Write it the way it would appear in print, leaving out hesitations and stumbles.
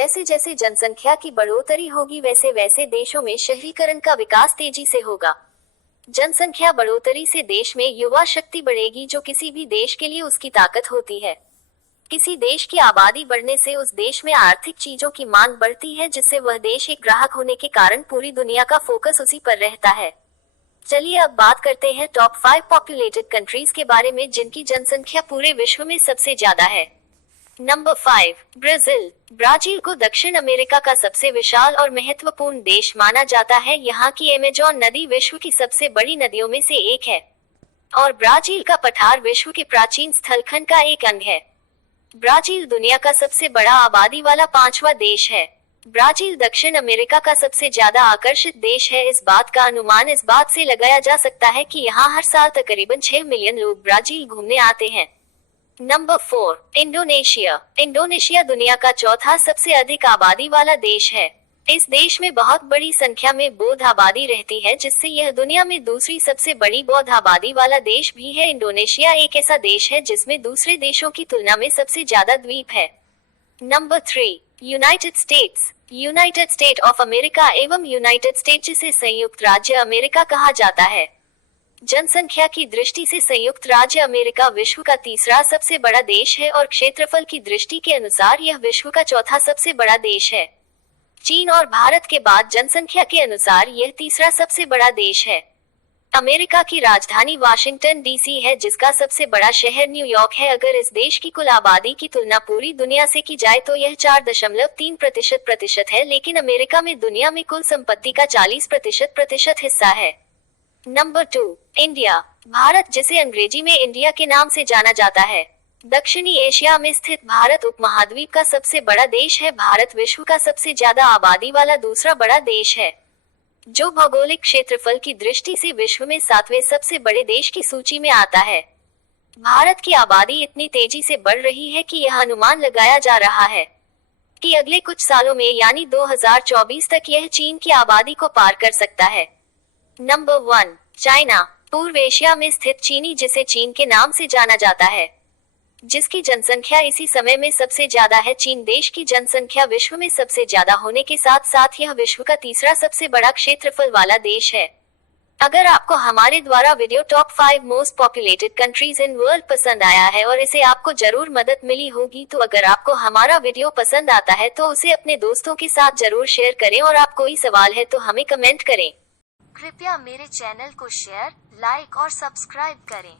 जैसे जैसे जनसंख्या की बढ़ोतरी होगी वैसे वैसे देशों में शहरीकरण का विकास तेजी से होगा। जनसंख्या बढ़ोतरी से देश में युवा शक्ति बढ़ेगी जो किसी भी देश के लिए उसकी ताकत होती है। किसी देश की आबादी बढ़ने से उस देश में आर्थिक चीजों की मांग बढ़ती है जिससे वह देश एक ग्राहक होने के कारण पूरी दुनिया का फोकस उसी पर रहता है। चलिए अब बात करते हैं टॉप 5 पॉपुलेटेड कंट्रीज के बारे में जिनकी जनसंख्या पूरे विश्व में सबसे ज्यादा है। Number 5, Brazil. ब्राजील को दक्षिण अमेरिका का सबसे विशाल और महत्वपूर्ण देश माना जाता है। यहाँ की अमेज़न नदी विश्व की सबसे बड़ी नदियों में से एक है और ब्राजील का पठार विश्व के प्राचीन स्थलखंड का एक अंग है। ब्राजील दुनिया का सबसे बड़ा आबादी वाला 5वां देश है। ब्राजील दक्षिण अमेरिका का सबसे ज्यादा आकर्षित देश है। इस बात का अनुमान इस बात से लगाया जा सकता है कि यहाँ हर साल तकरीबन 6 मिलियन लोग ब्राजील घूमने आते हैं। Number 4, Indonesia. इंडोनेशिया दुनिया का चौथा सबसे अधिक आबादी वाला देश है। इस देश में बहुत बड़ी संख्या में बौद्ध आबादी रहती है जिससे यह दुनिया में दूसरी सबसे बड़ी बौद्ध आबादी वाला देश भी है। इंडोनेशिया एक ऐसा देश है जिसमें दूसरे देशों की तुलना में सबसे ज्यादा द्वीप है। Number 3, United states. United state of America एवं यूनाइटेड स्टेट जिसे संयुक्त राज्य अमेरिका कहा जाता है। जनसंख्या की दृष्टि से संयुक्त राज्य अमेरिका विश्व का तीसरा सबसे बड़ा देश है और क्षेत्रफल की दृष्टि के अनुसार यह विश्व का चौथा सबसे बड़ा देश है। चीन और भारत के बाद जनसंख्या के अनुसार यह तीसरा सबसे बड़ा देश है। अमेरिका की राजधानी वाशिंगटन डीसी है जिसका सबसे बड़ा शहर न्यूयॉर्क है। अगर इस देश की कुल आबादी की तुलना पूरी दुनिया से की जाए तो यह 4.3% है, लेकिन अमेरिका में दुनिया में कुल संपत्ति का 40% हिस्सा है। Number 2, India. भारत जिसे अंग्रेजी में इंडिया के नाम से जाना जाता है, दक्षिणी एशिया में स्थित भारत उपमहाद्वीप का सबसे बड़ा देश है। भारत विश्व का सबसे ज्यादा आबादी वाला दूसरा बड़ा देश है जो भौगोलिक क्षेत्रफल की दृष्टि से विश्व में 7वें सबसे बड़े देश की सूची में आता है। भारत की आबादी इतनी तेजी से बढ़ रही है कि यह अनुमान लगाया जा रहा है कि अगले कुछ सालों में यानी 2024 तक यह चीन की आबादी को पार कर सकता है। Number 1, China. पूर्व एशिया में स्थित चीनी जिसे चीन के नाम से जाना जाता है, जिसकी जनसंख्या इसी समय में सबसे ज्यादा है। चीन देश की जनसंख्या विश्व में सबसे ज्यादा होने के साथ साथ यह विश्व का तीसरा सबसे बड़ा क्षेत्रफल वाला देश है। अगर आपको हमारे द्वारा video top 5 most populated countries in world पसंद आया है और इसे आपको जरूर मदद मिली होगी, तो अगर आपको हमारा वीडियो पसंद आता है तो उसे अपने दोस्तों के साथ जरूर शेयर करें और आप कोई सवाल है तो हमें कमेंट करें। कृपया मेरे चैनल को शेयर, लाइक और सब्सक्राइब करें।